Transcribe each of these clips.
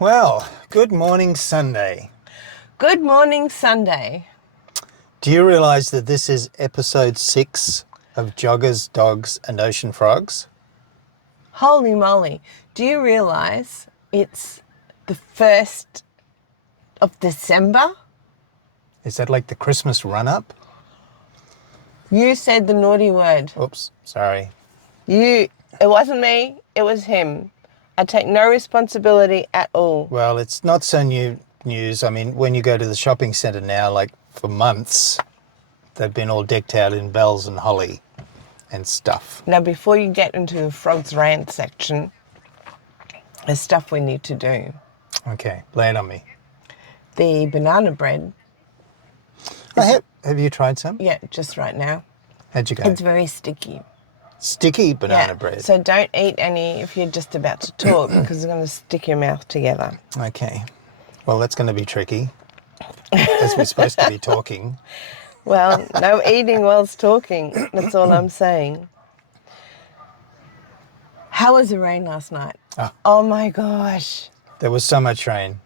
Well, good morning, Sunday. Good morning, Sunday. Do you realise that this is episode 6 of Joggers, Dogs and Ocean Frogs? Holy moly. Do you realise it's the 1st of December? Is that like the Christmas run-up? You said the naughty word. Oops, sorry. It wasn't me, it was him. I take no responsibility at all. Well, it's not so new news. I mean, when you go to the shopping centre now, like for months, they've been all decked out in bells and holly and stuff. Now, before you get into the Frogs Rant section, there's stuff we need to do. Okay, lay it on me. The banana bread. Have you tried some? Yeah, just right now. How'd you go? It's very sticky. Sticky banana bread. So don't eat any if you're just about to talk because it's going to stick your mouth together. Okay. Well, that's going to be tricky, as we're supposed to be talking. Well, no eating whilst talking. That's all I'm saying. How was the rain last night? Oh my gosh. There was so much rain.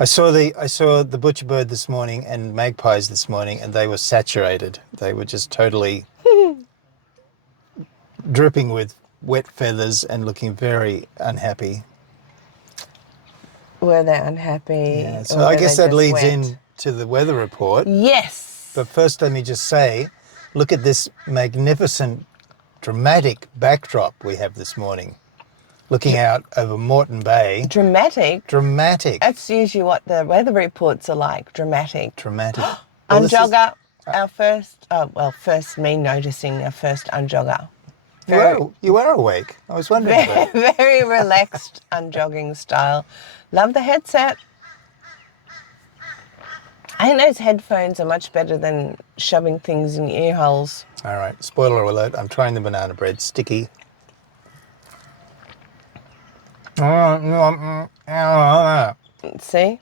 I saw the butcher bird this morning and magpies this morning, and they were saturated. They were just totally dripping with wet feathers and looking very unhappy. Were they unhappy? Yeah, so I guess that leads in to the weather report. Yes. But first, let me just say, look at this magnificent, dramatic backdrop we have this morning. Looking out over Moreton Bay. Dramatic? Dramatic. That's usually what the weather reports are like. Dramatic. Dramatic. Unjogger, our first, first me noticing our first unjogger. You were awake. I was wondering. Very relaxed unjogging style. Love the headset. I think those headphones are much better than shoving things in your ear holes. All right, spoiler alert, I'm trying the banana bread, sticky. See?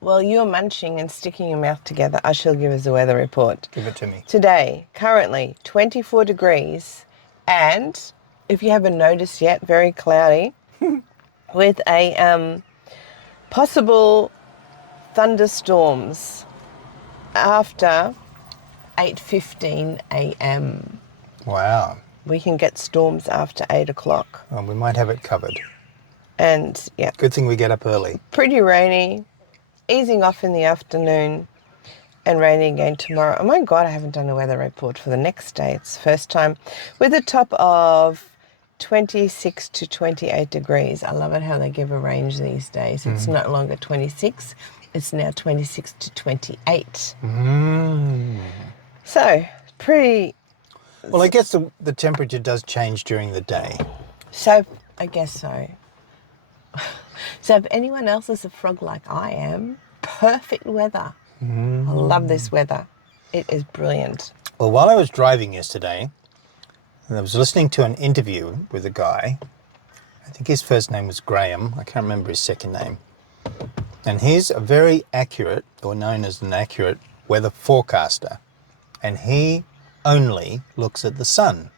Well, you're munching and sticking your mouth together. I shall give us a weather report. Give it to me. Today, currently 24 degrees, and if you haven't noticed yet, very cloudy, with a possible thunderstorms after 8:15 a.m. Wow. We can get storms after 8 o'clock. Well, we might have it covered. And, yeah. Good thing we get up early. Pretty rainy, easing off in the afternoon, and rainy again tomorrow. Oh my God, I haven't done a weather report for the next day. It's the first time. With a top of 26 to 28 degrees. I love it how they give a range these days. It's no longer 26. It's now 26 to 28. So, pretty... Well, I guess the temperature does change during the day. So, I guess so. So if anyone else is a frog like I am, perfect weather. I love this weather. It is brilliant. Well, while I was driving yesterday, I was listening to an interview with a guy. I think his first name was Graham. I can't remember his second name. And he's a very accurate, or known as an accurate, weather forecaster. And he only looks at the sun.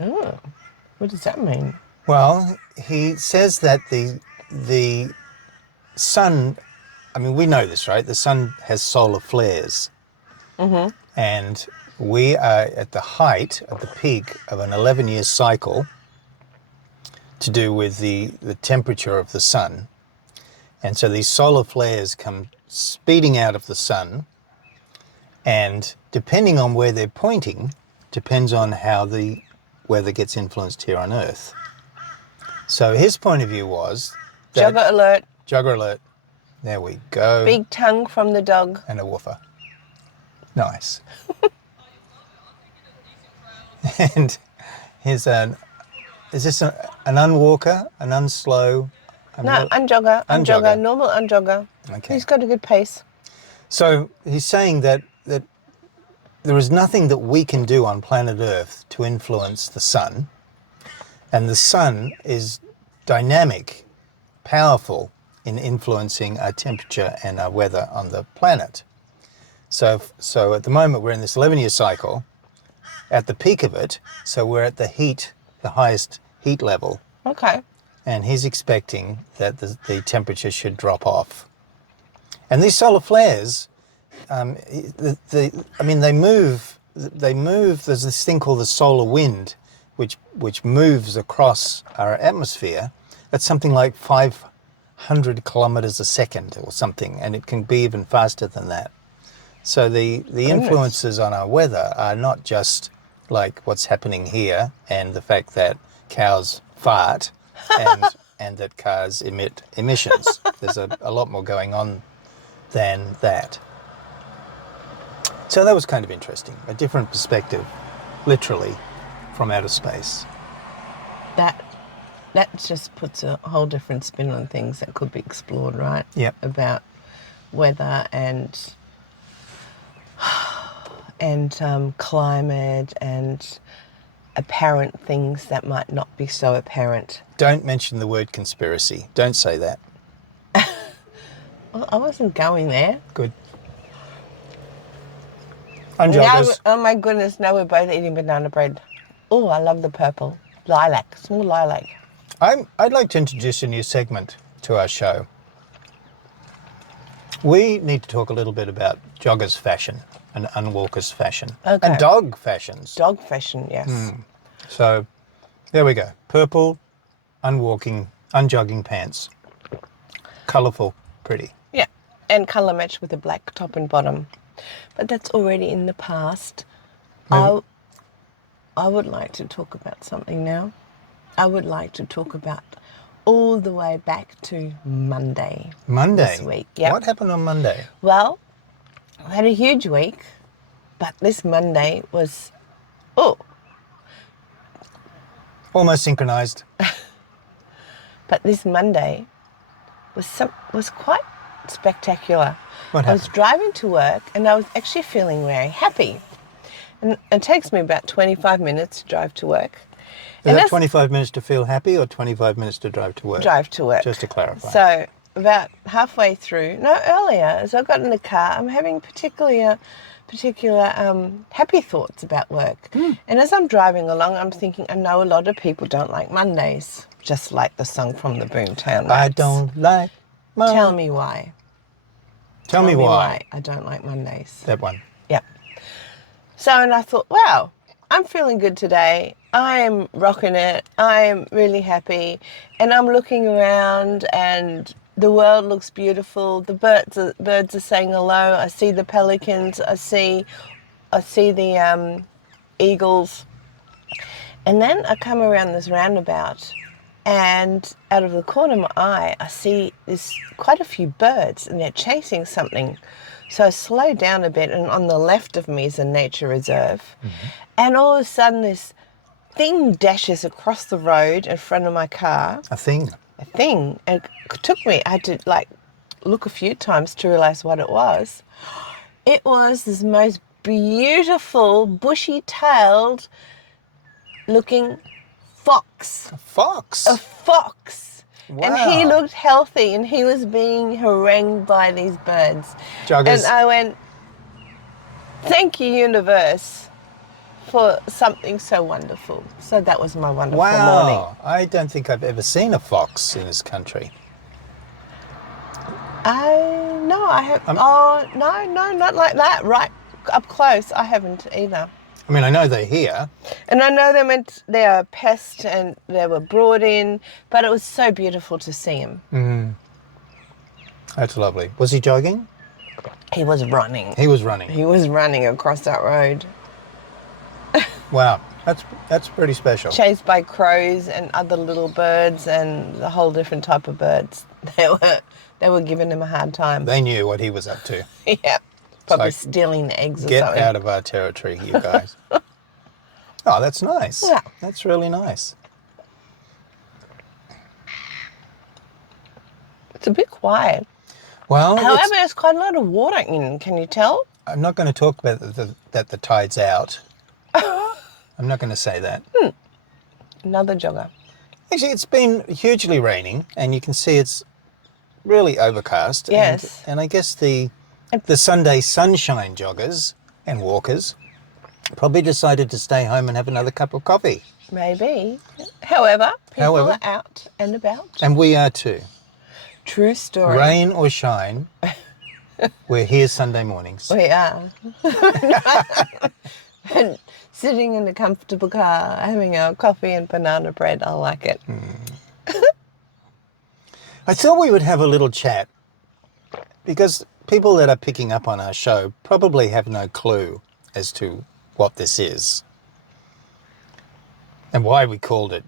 Oh, what does that mean? Well, he says that the sun, I mean, we know this, right? The sun has solar flares. And we are at the height, at the peak of an 11-year cycle to do with the temperature of the sun. And so these solar flares come speeding out of the sun, and depending on where they're pointing, depends on how the weather gets influenced here on Earth. So his point of view was... Jogger alert. Jogger alert. There we go. Big tongue from the dog. And a woofer. Nice. And here's is this an unwalker, an unslow? No, unjogger, normal unjogger. Okay. He's got a good pace. So he's saying that there is nothing that we can do on planet Earth to influence the sun, and the sun is dynamic, powerful in influencing our temperature and our weather on the planet. So at the moment we're in this 11-year cycle, at the peak of it, so we're at the highest heat level. Okay. and he's expecting that the temperature should drop off. And these solar flares, I mean, they move. They move. There's this thing called the solar wind, which moves across our atmosphere at something like 500 kilometers a second or something, and it can be even faster than that. So the influences on our weather are not just like what's happening here and the fact that cows fart and that cars emit emissions. There's a lot more going on than that. So that was kind of interesting, a different perspective, literally, from outer space. That just puts a whole different spin on things that could be explored, right? Yep. About weather and climate and apparent things that might not be so apparent. Don't mention the word conspiracy. Don't say that. Well, I wasn't going there. Good. And joggers. Oh my goodness, now we're both eating banana bread. Oh, I love the purple. Lilac, small lilac. I'd like to introduce a new segment to our show. We need to talk a little bit about joggers fashion and unwalkers fashion. Okay. And dog fashions. Dog fashion, yes. So there we go. Purple, unjogging pants. Colourful, pretty. Yeah, and colour match with a black top and bottom. But that's already in the past. I would like to talk about something now. I would like to talk about all the way back to Monday. Monday? This week, yeah. What happened on Monday? Well, I had a huge week, but this Monday was, Almost synchronised. but this Monday was quite spectacular. What I was happened? driving to work and I was actually feeling very happy. And it takes me about 25 minutes to drive to work. Is that 25 minutes to feel happy or 25 minutes to drive to work? Drive to work. Just to clarify. So about halfway through, no, earlier, as I got in the car, I'm having particular happy thoughts about work. And as I'm driving along, I'm thinking, I know a lot of people don't like Mondays, just like the song from the Boomtown Rats. I don't like Mondays. Tell me why. Tell me why. I don't like Mondays. That one. Yep. So, and I thought, wow, I'm feeling good today. I'm rocking it. I'm really happy. And I'm looking around and the world looks beautiful. The birds are saying hello. I see the pelicans. I see the eagles. And then I come around this roundabout and out of the corner of my eye, I see quite a few birds and they're chasing something. So I slow down a bit, and on the left of me is a nature reserve. And all of a sudden this thing dashes across the road in front of my car. A thing. And it took me, I had to look a few times to realise what it was. It was this most beautiful, bushy-tailed looking fox. A fox? A fox. Wow. And he looked healthy and he was being harangued by these birds. Joggers. And I went, thank you, universe, for something so wonderful. So that was my wonderful morning. Wow. I don't think I've ever seen a fox in this country. No, I have. No, not like that. Right up close, I haven't either. I mean, I know they're here. And I know they are a pest and they were brought in, but it was so beautiful to see him. That's lovely. Was he jogging? He was running. He was running. He was running across that road. Wow, that's pretty special. Chased by crows and other little birds and a whole different type of birds. They were giving him a hard time. They knew what he was up to. Yeah. Probably like, stealing the eggs or Get something. out of our territory, you guys. Oh, that's nice. Yeah. That's really nice. It's a bit quiet. Well, However, there's quite a lot of water in. Can you tell? I'm not going to talk about that the tide's out. I'm not going to say that. Another jogger. Actually, it's been hugely raining, and you can see it's really overcast. Yes. And I guess the Sunday sunshine joggers and walkers Probably decided to stay home and have another cup of coffee. Maybe. However, people However. are out and about. And we are too. True story. Rain or shine, we're here Sunday mornings. We are. And sitting in a comfortable car, having our coffee and banana bread. I like it. I thought we would have a little chat because people that are picking up on our show probably have no clue as to what this is and why we called it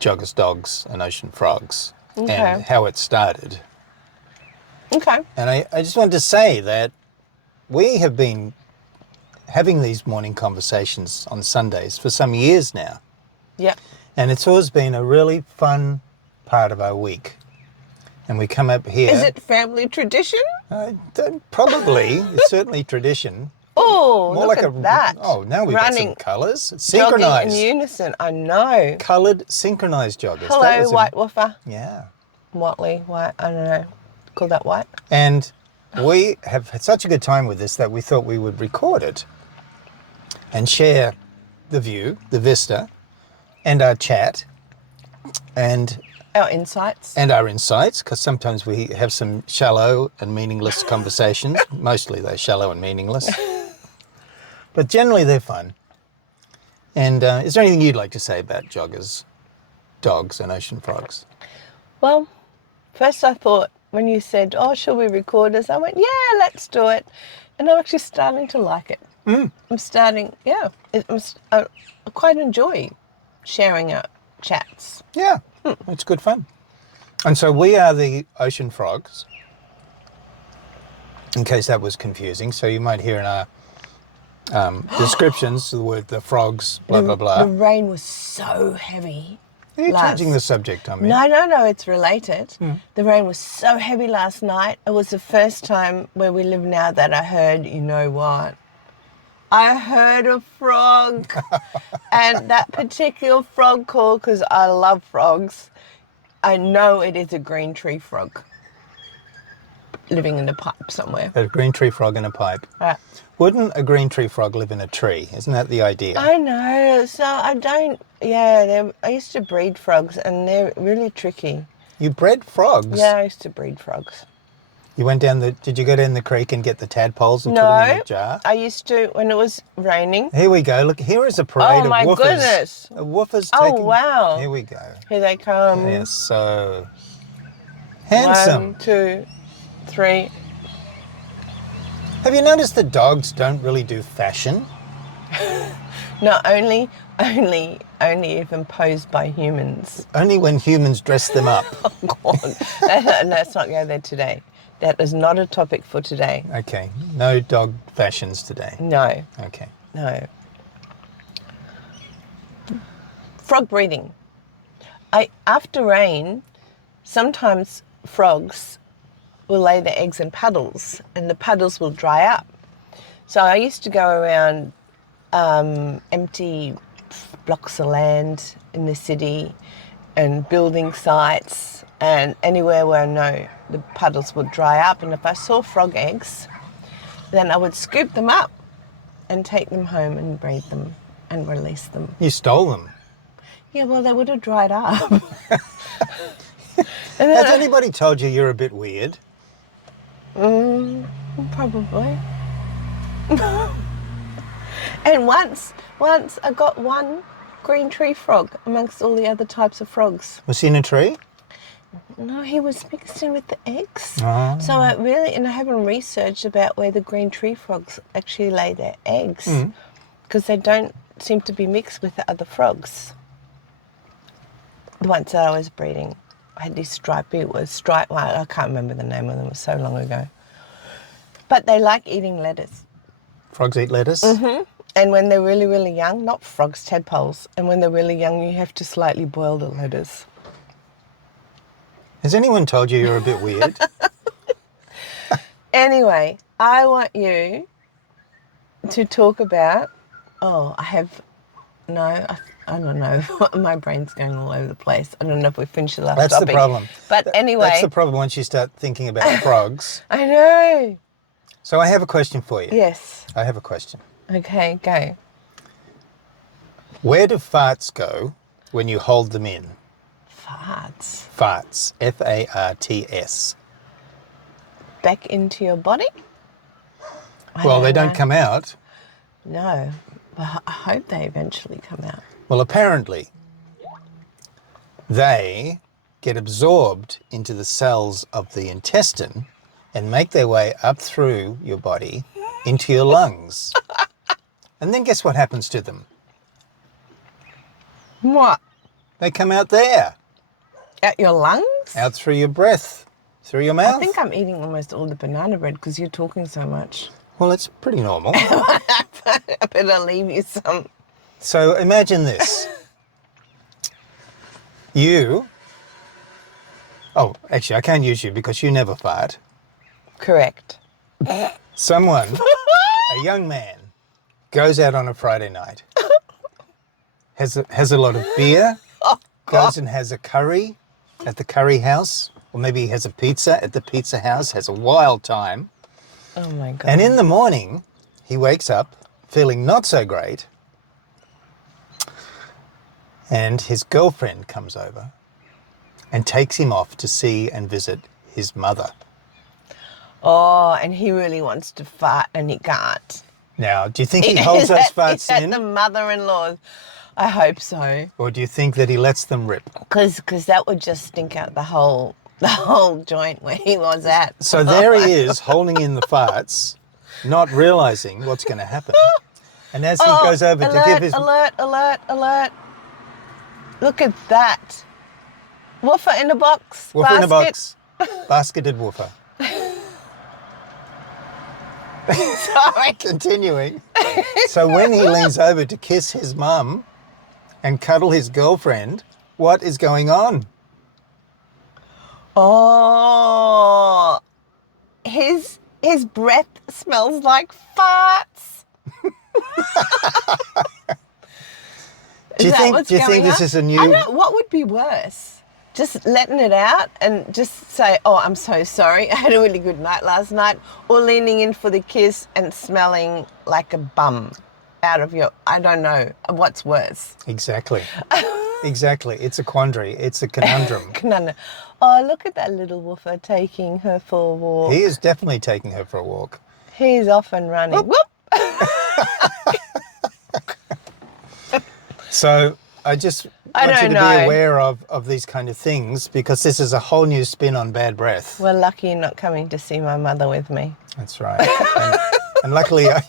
Joggers, Dogs and Ocean Frogs and how it started. Okay. And I just wanted to say that we have been having these morning conversations on Sundays for some years now. Yeah. And it's always been a really fun part of our week. And we come up here. Is it family tradition? Probably. It's certainly tradition. Oh, More look like at that. Oh, now we've got some colours. It's Jogging synchronised. in unison. I know. Coloured, synchronised joggers. Hello, white woofer. Yeah. Whiteley, white, I don't know. Call that white? And we have had such a good time with this that we thought we would record it and share the view, the vista, and our chat, and our insights. And our insights, because sometimes we have some shallow and meaningless conversations. Mostly they're shallow and meaningless. But generally they're fun. And is there anything you'd like to say about joggers, dogs and ocean frogs? Well, first I thought when you said, oh, shall we record this? I went, yeah, let's do it. And I'm actually starting to like it. I'm starting, I quite enjoy sharing our chats. Yeah, it's good fun. And so we are the ocean frogs, in case that was confusing. So you might hear in our descriptions the word the frogs, blah, blah, blah. The rain was so heavy. Are you changing the subject on me? No, it's related. The rain was so heavy last night. It was the first time where we live now that I heard, you know what? I heard a frog. And that particular frog call, because I love frogs, I know it is a green tree frog living in a pipe somewhere. A green tree frog in a pipe. Right. Wouldn't a green tree frog live in a tree? Isn't that the idea? I know. So I don't, I used to breed frogs and they're really tricky. You bred frogs? Yeah, I used to breed frogs. You went down did you go down the creek and get the tadpoles and put them in a jar? I used to, when it was raining. Here we go. Look, here is a parade of woofers. Oh my goodness. Woofers Oh, wow. Here we go. Here they come. They're so handsome. 1, 2, 3. Have you noticed that dogs don't really do fashion? No, only if imposed by humans. Only when humans dress them up. Oh, God. Let's not go there today. That is not a topic for today. Okay. No dog fashions today. No. Okay. No. Frog breeding. After rain, sometimes frogs will lay their eggs in puddles and the puddles will dry up. So I used to go around empty blocks of land in the city and building sites and anywhere where I know the puddles would dry up. And if I saw frog eggs, then I would scoop them up and take them home and breed them and release them. You stole them. Yeah, well, they would have dried up. Has anybody told you you're a bit weird? Probably. And once I got one green tree frog amongst all the other types of frogs. Was he in a tree? No, he was mixed in with the eggs. Oh. So I haven't researched about where the green tree frogs actually lay their eggs because they don't seem to be mixed with the other frogs. The ones that I was breeding, I had these well, I can't remember the name of them, it was so long ago. But they like eating lettuce. Frogs eat lettuce? Mm-hmm. And when they're really, really young, not frogs, tadpoles, and when they're really young, you have to slightly boil the lettuce. Has anyone told you you're a bit weird? Anyway, I want you to talk about, I don't know. My brain's going all over the place. I don't know if we finished the last topic. That's the problem. But anyway. That's the problem once you start thinking about frogs. I know. So I have a question for you. Yes. I have a question. Okay, go. Where do farts go when you hold them in? Farts. Farts. F-A-R-T-S. Back into your body? Well, they don't know. come out. No, but I hope they eventually come out. Well, apparently, they get absorbed into the cells of the intestine and make their way up through your body into your lungs. And then guess what happens to them? What? They come out there, Out your lungs? out through your breath, through your mouth. I think I'm eating almost all the banana bread because you're talking so much. Well, it's pretty normal. I better leave you some. So imagine this. Oh, actually, I can't use you because you never fart. Correct. Someone, a young man, goes out on a Friday night, has a lot of beer, goes and has a curry at the curry house, or maybe he has a pizza at the pizza house, has a wild time. Oh my God. And in the morning, he wakes up feeling not so great, and his girlfriend comes over and takes him off to see and visit his mother. Oh, and he really wants to fart and he can't. Now, do you think he holds those farts Is in? that the mother-in-law? I hope so. Or do you think that he lets them rip? Because that would just stink out the whole joint where he was at. So there he is, holding in the farts, not realising what's going to happen. And as he goes over to give his... Alert. Look at that. Woofer in a box. Woofer in a basket. box. Basketed woofer. Sorry. Continuing. So when he leans over to kiss his mum and cuddle his girlfriend, what is going on? Oh, his breath smells like farts. Do you think this is a new... What would be worse? Just letting it out and just say, oh, I'm so sorry, I had a really good night last night, or leaning in for the kiss and smelling like a bum out of your... I don't know. What's worse? Exactly. Exactly. It's a quandary. It's a conundrum. Oh, look at that little woofer taking her for a walk. He is definitely taking her for a walk. He's off and running. Whoop! So I just want you to be aware of these kind of things, because this is a whole new spin on bad breath. We're lucky you're not coming to see my mother with me. That's right. and luckily, I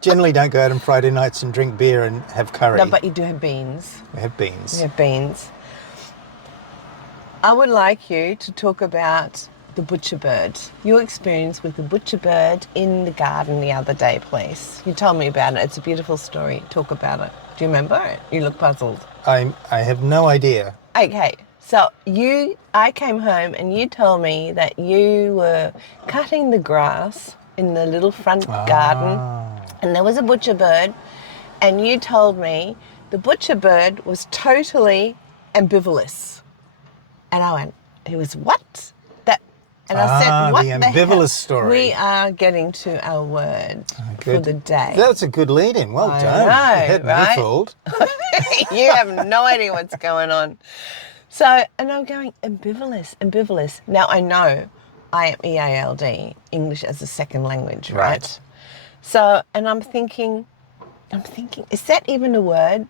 generally don't go out on Friday nights and drink beer and have curry. No, but you do have beans. We have beans. You have beans. I would like you to talk about the butcher bird. Your experience with the butcher bird in the garden the other day, please. You told me about it. It's a beautiful story. Talk about it. Do you remember it? You look puzzled. I have no idea. Okay, so I came home and you told me that you were cutting the grass in the little front garden, and there was a butcher bird, and you told me the butcher bird was totally ambivalent. And I went, it was what? And I said, what the hell? ambivalent story. We are getting to our word for the day. That's a good lead-in. Well I done. know, Head right? fooled. You have no idea what's going on. So, and I'm going, ambivalent. Now, I know I am EALD, English as a second language, right? So, and I'm thinking, is that even a word?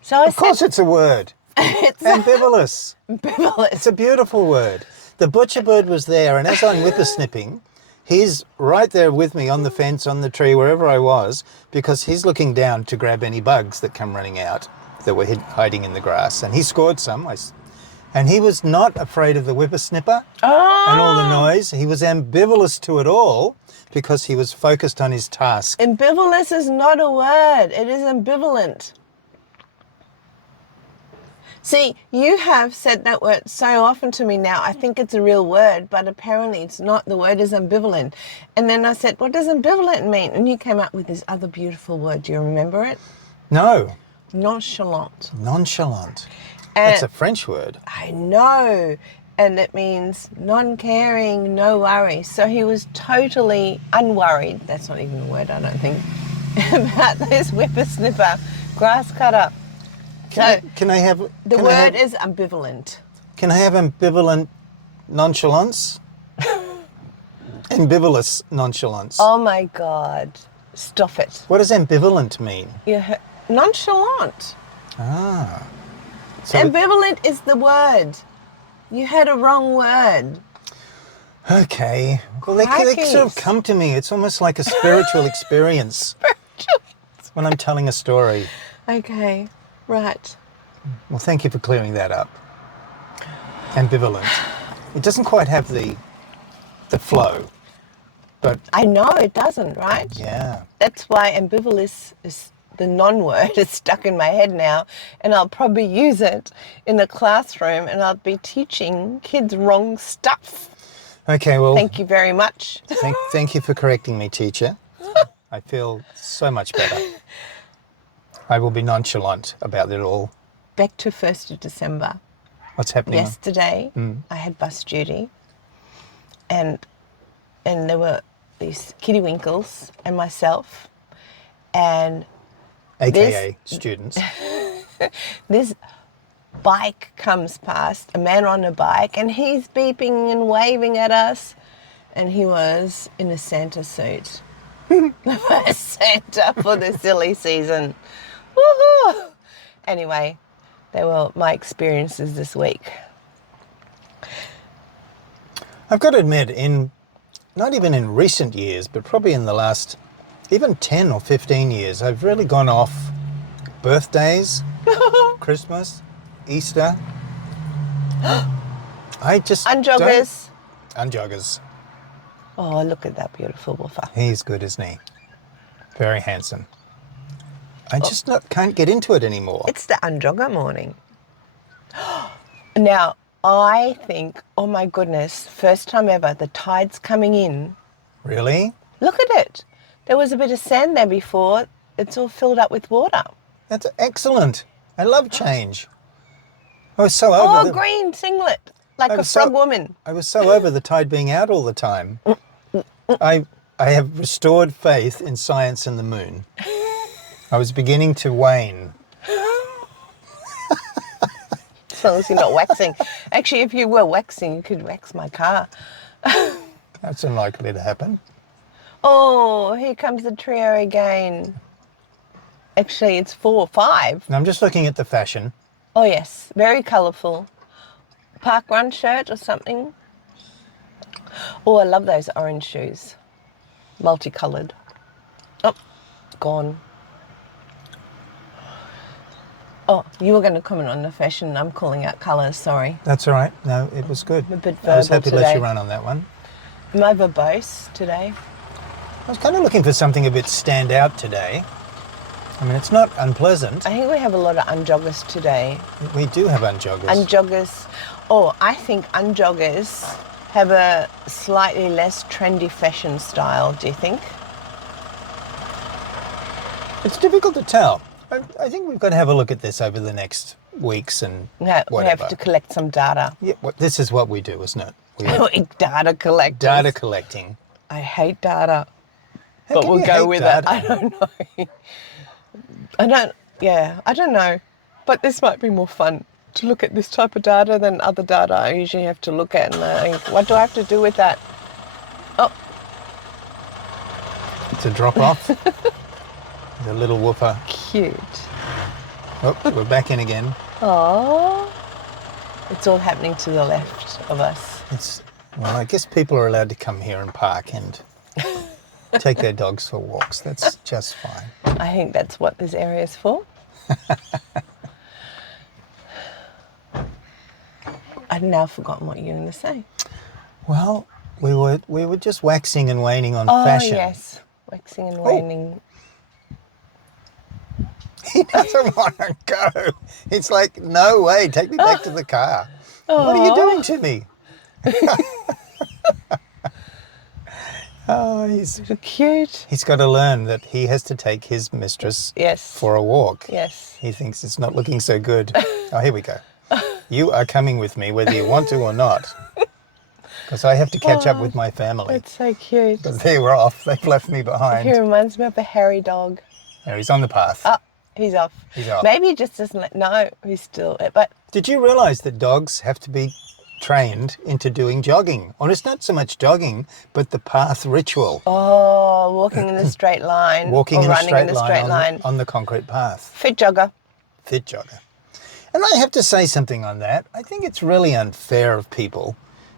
So I Of course it's a word. It's ambivalent. ambivalent. It's a beautiful word. The butcher bird was there, and as I'm whippersnipping, he's right there with me on the fence, on the tree, wherever I was, because he's looking down to grab any bugs that come running out that were hiding in the grass. And he scored some, and he was not afraid of the whippersnipper and all the noise. He was ambivalent to it all because he was focused on his task. Ambivalence is not a word. It is ambivalent. See, you have said that word so often to me now. I think it's a real word, but apparently it's not. The word is ambivalent. And then I said, what does ambivalent mean? And you came up with this other beautiful word. Do you remember it? No. Nonchalant. Nonchalant. And That's a French word. I know. And it means non-caring, no worry. So he was totally unworried. That's not even a word, I don't think. about this whippersnapper grass cutter. Can I have The word is ambivalent. Can I have ambivalent nonchalance? Ambivalous nonchalance. Oh my God. Stop it. What does ambivalent mean? Nonchalant. Ah. So Ambivalent is the word. You had a wrong word. okay. Well, they sort of Crackies. come to me. It's almost like a spiritual experience when I'm telling a story. Okay, right. Well, thank you for clearing that up. Ambivalent. It doesn't quite have the flow, but I know it doesn't, right? yeah. That's why ambivalence is the non-word is stuck in my head now, and I'll probably use it in the classroom, and I'll be teaching kids wrong stuff. Okay, well, Thank you very much. thank you for correcting me, teacher. I feel so much better. I will be nonchalant about it all. Back to 1st of December. What's happening? Yesterday, I had bus duty, and there were these kiddywinkles and myself, and AKA students. this bike comes past, a man on a bike, and he's beeping and waving at us, and he was in a Santa suit. The first Santa for the silly season. Woohoo! Anyway, they were my experiences this week. I've got to admit, not even in recent years, but probably in the last even 10 or 15 years, I've really gone off birthdays, Christmas, Easter. I just Unjoggers. Unjoggers. Oh, look at that beautiful woofer. He's good, isn't he? Very handsome. I just can't get into it anymore. It's the unjogger morning. Now, I think, oh my goodness, first time ever, the tide's coming in. Really? Look at it. There was a bit of sand there before. It's all filled up with water. That's excellent. I love change. I was so over Oh, green singlet, like I a was frog woman. I was so over the tide being out all the time. I have restored faith in science and the moon. I was beginning to wane. As long as you're not waxing. Actually, if you were waxing, you could wax my car. That's unlikely to happen. Oh, here comes the trio again. Actually, it's 4 or 5. And I'm just looking at the fashion. Oh, yes. Very colourful. Park run shirt or something. Oh, I love those orange shoes. Multicoloured. Oh, gone. Oh, you were going to comment on the fashion. I'm calling out colours, sorry. That's all right. No, it was good. I'm a bit I was verbal happy to let today. you run on that one. Am I verbose today? I was kind of looking for something a bit stand out today. I mean, it's not unpleasant. I think we have a lot of unjoggers today. We do have unjoggers. Unjoggers. Oh, I think unjoggers have a slightly less trendy fashion style, do you think? It's difficult to tell. I think we've got to have a look at this over the next weeks and No, we whatever. have to collect some data. Yeah, this is what we do, isn't it? We are Data collectors. data collecting. I hate data. How But can we'll you go hate with data? it. I don't know. I don't know. But this might be more fun to look at this type of data than other data I usually have to look at. And I think, what do I have to do with that? Oh, It's a drop off. The little woofer. cute. Oh, we're back in again. Oh, it's all happening to the left of us. Well, I guess people are allowed to come here and park and take their dogs for walks. That's just fine. I think that's what this area is for. I've now forgotten what you were going to say. Well, we were just waxing and waning on Oh, fashion. yes. Waxing and waning. He doesn't want to go. It's like, no way, take me back to the car. What are you doing to me? Oh, So cute. he's got to learn that he has to take his mistress Yes. for a walk. Yes. He thinks it's not looking so good. Oh, here we go. You are coming with me whether you want to or not. because I have to catch up with my family. That's so cute. Because they were off. They've left me He behind. reminds me of a hairy dog. There, he's on the path. Oh, he's off. He's off. Maybe he just doesn't know he's still... But Did you realise that dogs have to be trained into doing jogging? Or it's not so much jogging, but the path ritual. oh, walking in a straight line. Walking or in a running straight in a line, straight line. on the concrete path. Fit jogger. Fit jogger. And I have to say something on that. I think it's really unfair of people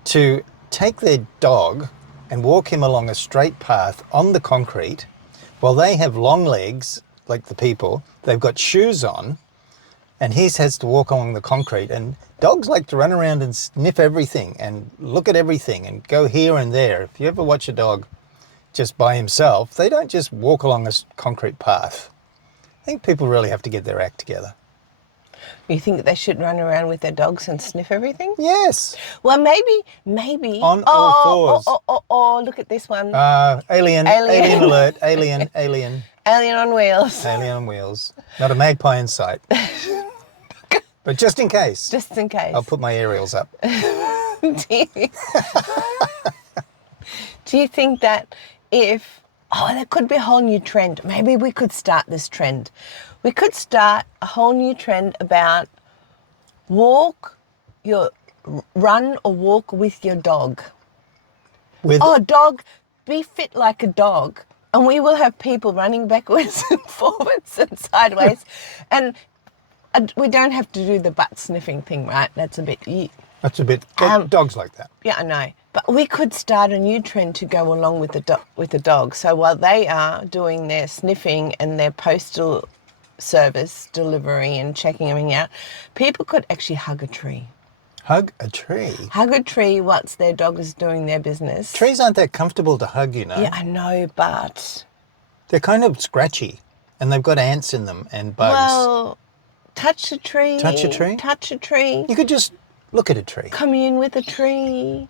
to take their dog and walk him along a straight path on the concrete while they have long legs, like the people. They've got shoes on, and he has to walk along the concrete. And dogs like to run around and sniff everything and look at everything and go here and there. If you ever watch a dog just by himself, they don't just walk along a concrete path. I think people really have to get their act together. You think they should run around with their dogs and sniff everything? Yes. Well, maybe. On all fours. Oh, look at this one. Alien alert, alien. Alien on wheels. Alien on wheels. Not a magpie in sight. But just in case, Just in case. I'll put my aerials up. Do you think that if... Oh, there could be a whole new trend. Maybe we could start this trend. We could start a whole new trend about run or walk with your dog. Dog, be fit like a dog. And we will have people running backwards and forwards and sideways. and we don't have to do the butt sniffing thing, right? That's a bit... That's a bit... dogs like that. Yeah, I know. But we could start a new trend to go along with the dog. So while they are doing their sniffing and their postal service delivery and checking everything out, people could actually hug a tree. Hug a tree? Hug a tree once their dog is doing their business. Trees aren't that comfortable to hug, you know. Yeah, I know, but... They're kind of scratchy, and they've got ants in them and bugs. Well, touch a tree. Touch a tree? Touch a tree. You could just look at a tree. Commune with a tree.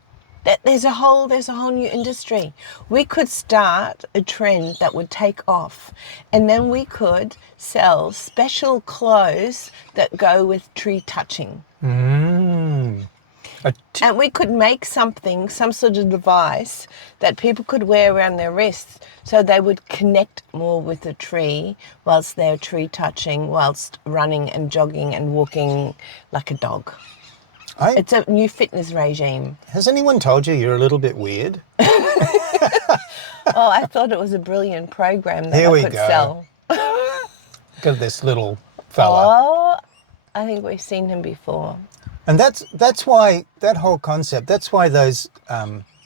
There's a whole new industry. We could start a trend that would take off, and then we could sell special clothes that go with tree touching. Mm. And we could make some sort of device that people could wear around their wrists so they would connect more with the tree whilst they're tree touching, whilst running and jogging and walking like a dog. It's a new fitness regime. Has anyone told you you're a little bit weird? Oh, I thought it was a brilliant program that Here I we could go. sell. Look at this little fella. Oh, I think we've seen him before. And that's why that whole concept, that's why those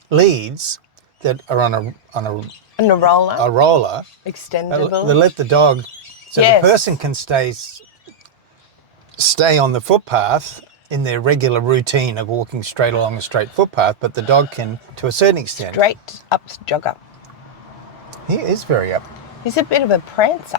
leads that are on And a roller. a roller, Extendable. they let the dog, so Yes. the person can stay on the footpath in their regular routine of walking straight along a straight footpath, but the dog can, to a certain extent. Straight up jogger. He is very up. He's a bit of a prancer.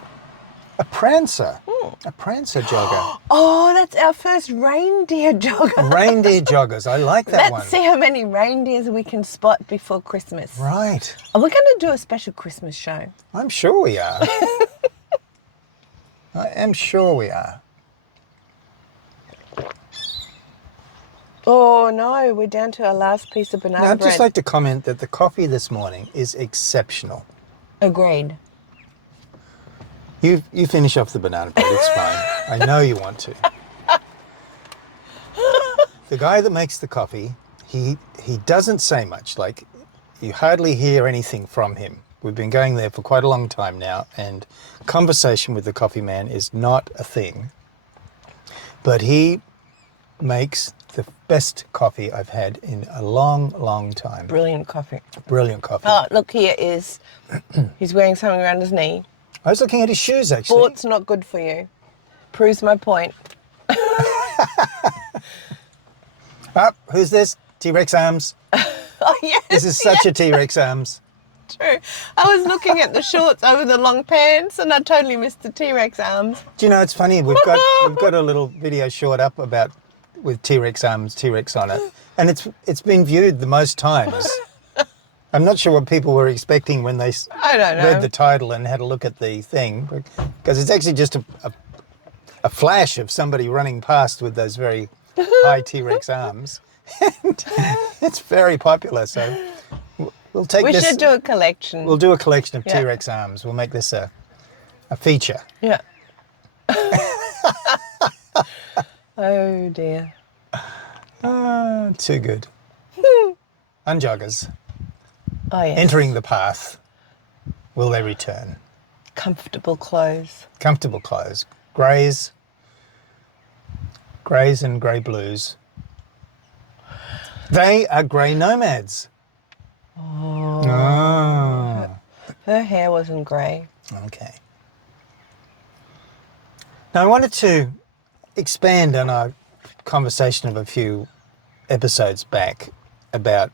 A prancer. A prancer jogger. Oh, that's our first reindeer jogger. Reindeer joggers. I like that one. Let's see how many reindeers we can spot before Christmas. Right. Are we going to do a special Christmas show? I'm sure we are. I am sure we are. Oh, no, we're down to our last piece of banana Now, I'd bread. just like to comment that the coffee this morning is exceptional. Agreed. You finish off the banana bread, it's fine. I know you want to. The guy that makes the coffee, he doesn't say much. Like, you hardly hear anything from him. We've been going there for quite a long time now, and conversation with the coffee man is not a thing. But he makes the best coffee I've had in a long, long time. Brilliant coffee. Brilliant coffee. Oh, look, here is. He's wearing something around his knee. I was looking at his shoes, actually. Sport's not good for you. Proves my point. Ah, who's this? T-Rex arms. Oh, yes. This is such a T-Rex arms. True. I was looking at the shorts over the long pants and I totally missed the T-Rex arms. Do you know, it's funny, we've got a little video short up about with T-Rex arms, T-Rex on it, and it's been viewed the most times. I'm not sure what people were expecting when they I don't know. read the title and had a look at the thing, because it's actually just a flash of somebody running past with those very high T-Rex arms, It's very popular, so we'll take We this. should do a collection. We'll do a collection of Yeah. T-Rex arms. We'll make this a feature. Yeah. Oh dear. Too good. Unjoggers. Oh yes. Entering the path. Will they return? Comfortable clothes. Comfortable clothes. Greys and grey blues. They are grey nomads. Oh. Oh. Her hair wasn't grey. Okay. Now I wanted to expand on our conversation of a few episodes back about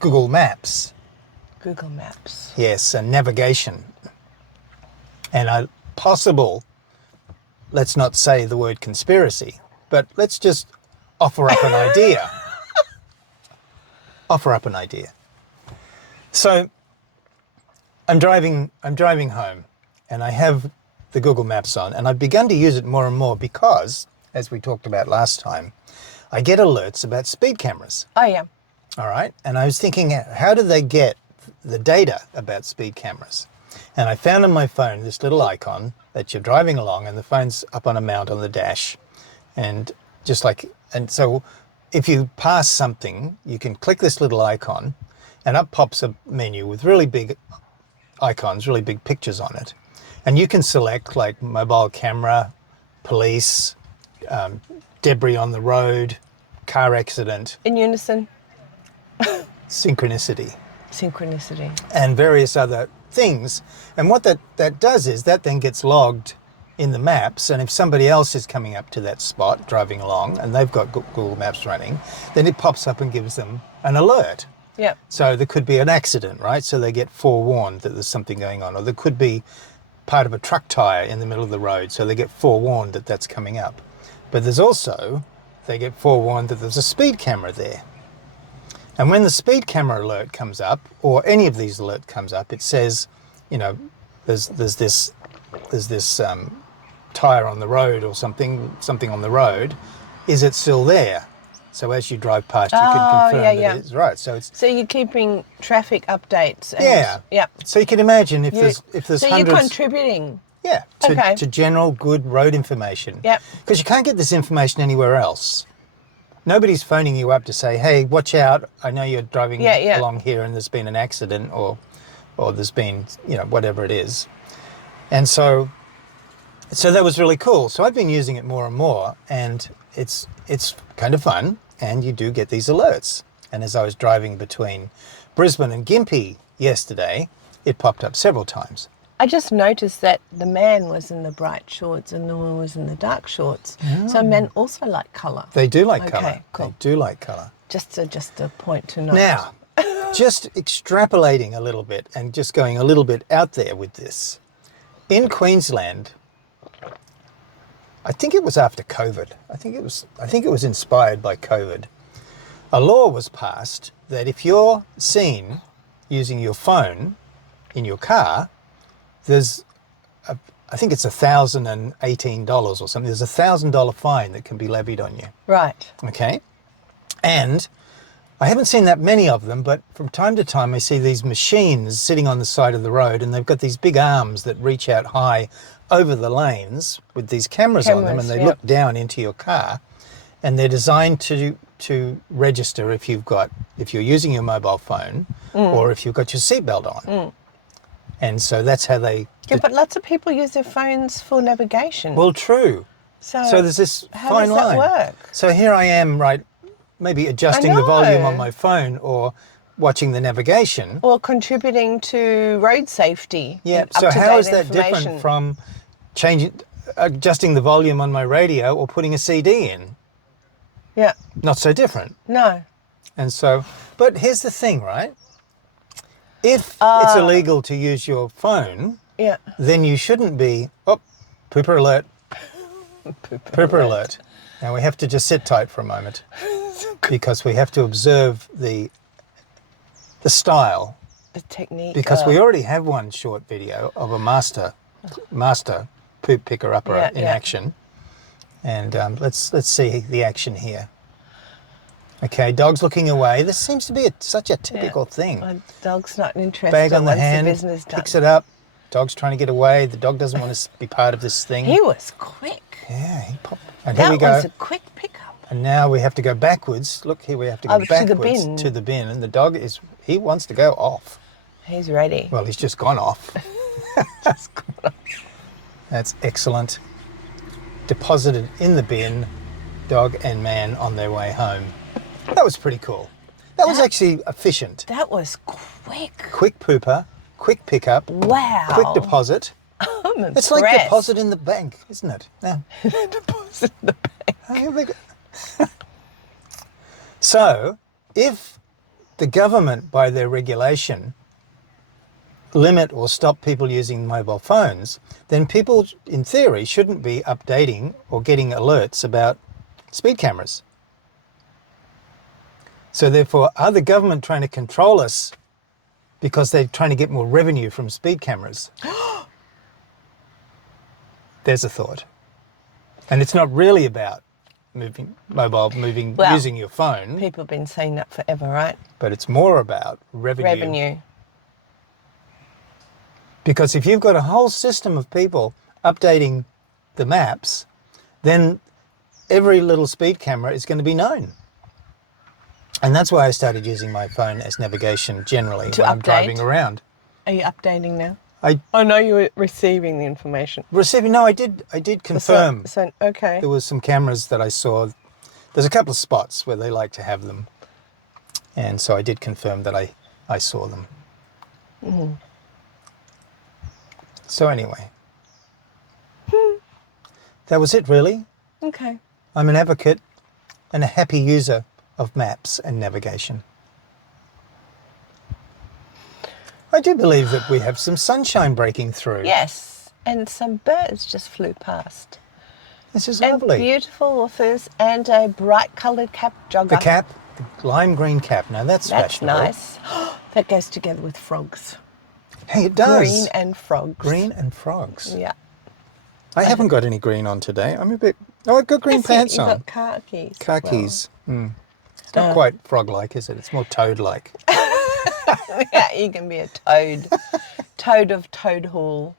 Google Maps. Google Maps. Yes, and navigation. And a possible, let's not say the word conspiracy, but let's just offer up an idea. Offer up an idea. So I'm driving home and I have the Google Maps on, and I've begun to use it more and more because, as we talked about last time, I get alerts about speed cameras. Oh yeah. All right. And I was thinking, how do they get the data about speed cameras? And I found on my phone this little icon that you're driving along and the phone's up on a mount on the dash. And so if you pass something, you can click this little icon and up pops a menu with really big icons, really big pictures on it. And you can select like mobile camera, police, debris on the road, car accident, In unison. synchronicity, and various other things. And what that does is that then gets logged in the maps, and if somebody else is coming up to that spot driving along and they've got Google Maps running, then it pops up and gives them an alert. Yeah. So there could be an accident, right? So they get forewarned that there's something going on. Or there could be part of a truck tire in the middle of the road, so they get forewarned that that's coming up. But there's also, they get forewarned that there's a speed camera there. And when the speed camera alert comes up, or any of these alert comes up, it says, you know, there's this tire on the road or something on the road. Is it still there? So as you drive past, you can confirm that it's right. So you're keeping traffic updates. And, yeah. So you can imagine if there's so hundreds. you're contributing. Yeah, to general good road information. Yep. Because you can't get this information anywhere else. Nobody's phoning you up to say, hey, watch out, I know you're driving along here and there's been an accident or there's been, you know, whatever it is. And so that was really cool. So I've been using it more and more, and it's kind of fun, and you do get these alerts. And as I was driving between Brisbane and Gympie yesterday, it popped up several times. I just noticed that the man was in the bright shorts and the woman was in the dark shorts. Oh. So men also like colour. They do like colour. Okay, cool. They do like colour. Just a point to note. Now, just extrapolating a little bit and just going a little bit out there with this. In Queensland, I think it was after COVID. I think it was inspired by COVID. A law was passed that if you're seen using your phone in your car, there's I think it's $1,018 or something. There's $1,000 fine that can be levied on you. Right. Okay. And I haven't seen that many of them, but from time to time I see these machines sitting on the side of the road, and they've got these big arms that reach out high over the lanes with these cameras on them, and they look down into your car, and they're designed to register if you're using your mobile phone or if you've got your seatbelt on. And so that's how they... Yeah, but lots of people use their phones for navigation. Well, true. So there's this fine line. How does that work? So here I am, right, maybe adjusting the volume on my phone or watching the navigation. Or contributing to road safety. Yeah, so how is that different from adjusting the volume on my radio or putting a CD in? Yeah. Not so different. No. And so, but here's the thing, right? If it's illegal to use your phone, then you shouldn't be, pooper alert, pooper alert. Now we have to just sit tight for a moment because we have to observe the style. The technique. Because we already have one short video of a master poop picker upper in action. And let's see the action here. Okay, dog's looking away. This seems to be such a typical thing. My dog's not interested. Bag on the once hand, the business done. picks it up. Dog's trying to get away. The dog doesn't want to be part of this thing. He was quick. Yeah, he popped. And here we That go. was a quick pickup. And now we have to go backwards. Look, here we have to go backwards to the bin. And the dog he wants to go off. He's ready. Well, he's just gone off. That's excellent. Deposited in the bin, dog and man on their way home. That was pretty cool. That was actually efficient. That was quick. Quick pooper, quick pickup, Wow. quick deposit. I'm impressed. It's like deposit in the bank, isn't it? Yeah. Deposit in the bank. So, if the government, by their regulation, limit or stop people using mobile phones, then people, in theory, shouldn't be updating or getting alerts about speed cameras. So therefore, are the government trying to control us because they're trying to get more revenue from speed cameras? There's a thought. And it's not really about using your phone. People have been saying that forever, right? But it's more about Revenue. Because if you've got a whole system of people updating the maps, then every little speed camera is going to be known. And that's why I started using my phone as navigation generally when I'm driving around. Are you updating now? I know you were receiving the information. No, I did confirm. So okay. There was some cameras that I saw. There's a couple of spots where they like to have them. And so I did confirm that I saw them. Mm-hmm. So anyway, that was it really. Okay. I'm an advocate and a happy user of maps and navigation. I do believe that we have some sunshine breaking through. Yes, and some birds just flew past. This is lovely. And beautiful authors and a bright coloured cap jogger. The cap, the lime green cap. Now that's fashionable. Nice. That goes together with frogs. Hey, it does. Green and frogs. Green and frogs. Yeah. I haven't got any green on today. I'm a bit... Oh, I've got green pants you've on. Got khakis. Khakis. Well. It's not quite frog-like, is it? It's more toad-like. Yeah, you can be a toad. Toad of Toad Hall.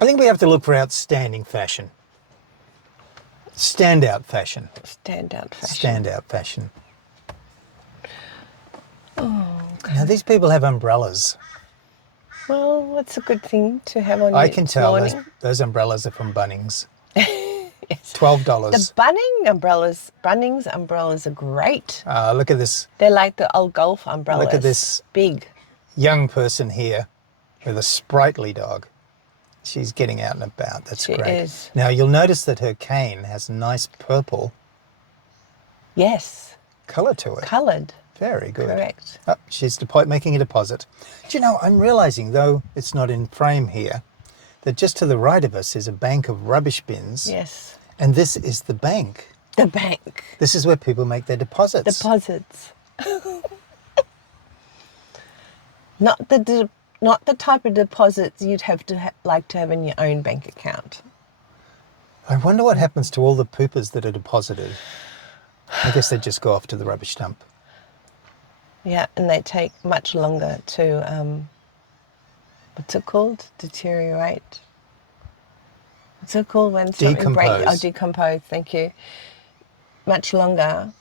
I think we have to look for outstanding fashion. Standout fashion. Standout fashion. Standout fashion. Oh, okay. Now, these people have umbrellas. Well, what's a good thing to have on I can tell morning? those umbrellas are from Bunnings. Yes. $12. The Bunnings umbrellas are great. Look at this. They're like the old golf umbrellas. Look at this Big. young person here with a sprightly dog. She's getting out and about. That's She great. is. Now, you'll notice that her cane has a nice purple Yes. colour to it. Coloured. Very good. Correct. Oh, she's making a deposit. Do you know, I'm realising, though it's not in frame here, that just to the right of us is a bank of rubbish bins. Yes. And this is the bank. The bank. This is where people make their deposits. Deposits. Not the type of deposits you'd have to like to have in your own bank account. I wonder what happens to all the poopers that are deposited. I guess they just go off to the rubbish dump. Yeah, and they take much longer to, what's it called? Deteriorate. What's it called when something breaks? Oh, decompose, thank you. Much longer.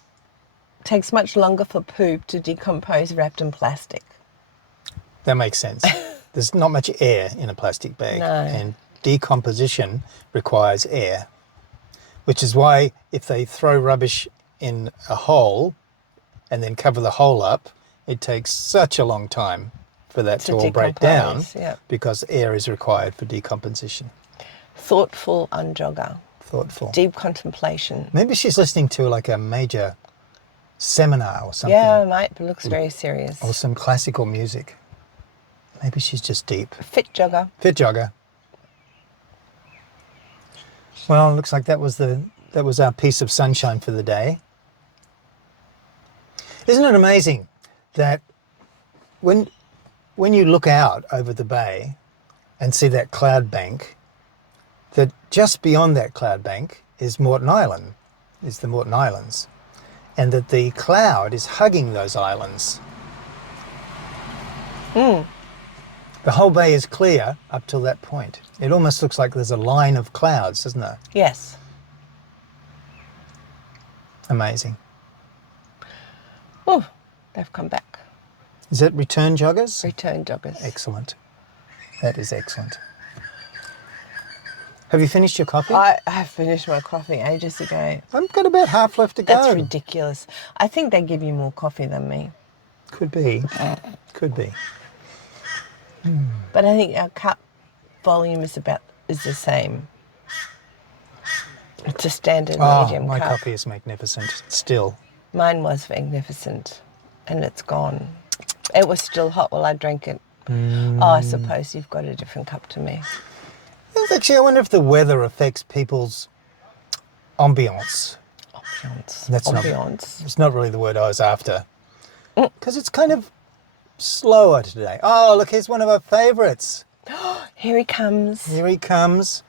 Takes much longer for poop to decompose wrapped in plastic. That makes sense. There's not much air in a plastic bag. No. And decomposition requires air, which is why if they throw rubbish in a hole and then cover the hole up, it takes such a long time for that to all break down, because air is required for decomposition. Thoughtful unjogger. Thoughtful. Deep contemplation. Maybe she's listening to like a major seminar or something. Yeah, mate, but looks very serious. Or some classical music. Maybe she's just deep. Fit jogger. Fit jogger. Well, it looks like that was our piece of sunshine for the day. Isn't it amazing that when you look out over the bay and see that cloud bank, that just beyond that cloud bank is Morton Island, is the Morton Islands. and that the cloud is hugging those islands. The whole bay is clear up till that point. It almost looks like there's a line of clouds, doesn't it? Yes. Amazing. Oh, they've come back. Is that return joggers? Return joggers. Excellent. That is excellent. Have you finished your coffee? I have finished my coffee ages ago. I've got about half left to go. That's ridiculous. I think they give you more coffee than me. Could be. Could be. But I think our cup volume is the same. It's a standard medium my cup. coffee is magnificent still. Mine was magnificent, and it's gone. It was still hot while I drank it. Oh, I suppose you've got a different cup to me. Actually, I wonder if the weather affects people's ambience. Ambiance. That's Ambiance. It's not really the word I was after. Because it's kind of slower today. Oh, look, here's one of our favourites. Here he comes. Here he comes.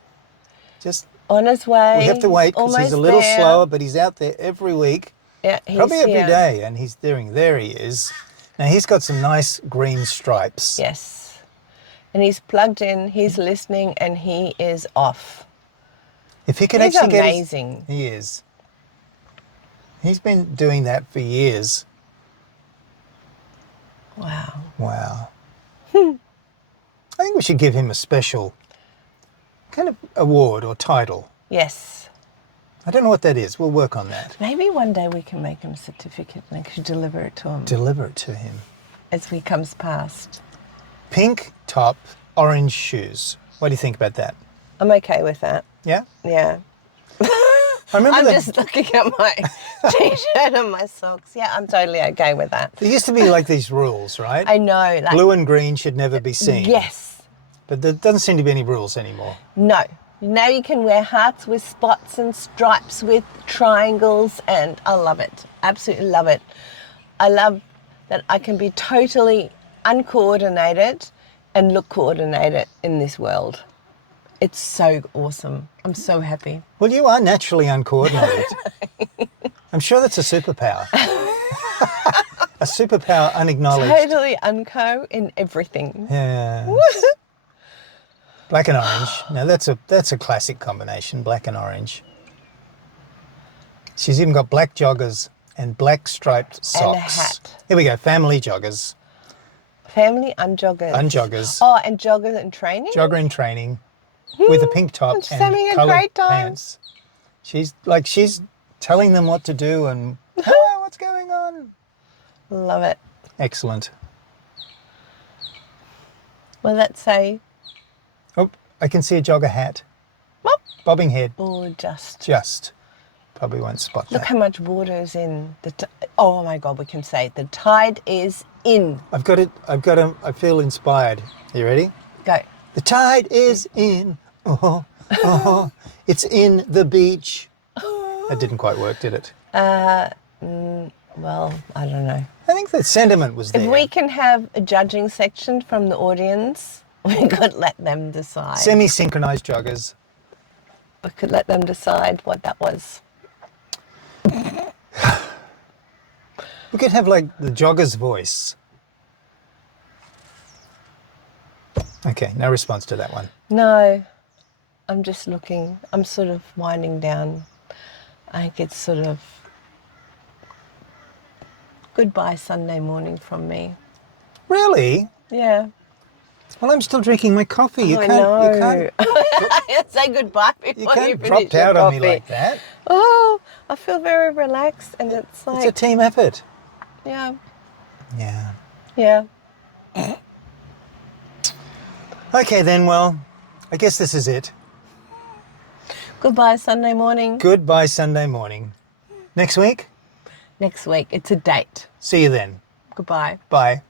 Just On his way. we have to wait because he's a little slower, but he's out there every week. Yeah, he's Probably every here. day, and he's doing. There he is. Now he's got some nice green stripes. Yes. And he's plugged in, he's listening, and he is off. If he can He's actually amazing. he is. He's been doing that for years. Wow. Wow. I think we should give him a special kind of award or title. Yes. I don't know what that is. We'll work on that. Maybe one day we can make him a certificate and I could deliver it to him Deliver it to him. as he comes past. Pink top, orange shoes. What do you think about that? I'm okay with that. Yeah? Yeah. I remember I'm that just looking at my t-shirt and my socks. Yeah, I'm totally okay with that. there used to be like these rules, right? I know. Like, Blue and green should never be seen. yes. But there doesn't seem to be any rules anymore. No. Now you can wear hearts with spots and stripes with triangles, and I love it. Absolutely love it. I love that I can be totally uncoordinated and look coordinated in this world. It's so awesome. I'm so happy. Well, you are naturally uncoordinated. I'm sure that's a superpower. A superpower unacknowledged. Totally unco in everything. Yeah. Black and orange. Now that's a classic combination, black and orange. She's even got black joggers and black striped socks. And a hat. Here we go, family joggers. Family unjoggers. Unjoggers. Oh, and joggers in training? Jogger in training with a pink top She's having and a coloured great time. pants. She's telling them what to do and hello, what's going on? Love it. Excellent. Well, let's say, Oh, I can see a jogger hat. Whoop. Bobbing head. oh, just. Just. Probably won't spot Look that. how much water is in the. Oh my God, we can say the tide is in. I've got it. I feel inspired. You ready? Go. The tide is in. Oh, oh, it's in the beach. That didn't quite work, did it? Well, I don't know. I think the sentiment was there. If we can have a judging section from the audience, we could let them decide. Semi-synchronized joggers. We could let them decide what that was. We could have like the jogger's voice. Okay, no response to that one. No, I'm just looking. I'm sort of winding down. I think it's sort of goodbye Sunday morning from me. Really? Yeah. Well, I'm still drinking my coffee. You I can't. know. You can't. Say goodbye You before you can't finish drop your out on me coffee. like that. Oh, I feel very relaxed, and it's It's a like, team effort. yeah, Yeah. yeah. Okay then. Well, I guess this is it. Goodbye Sunday morning. Goodbye Sunday morning. Next week. Next week, it's a date. See you then. Goodbye. Bye.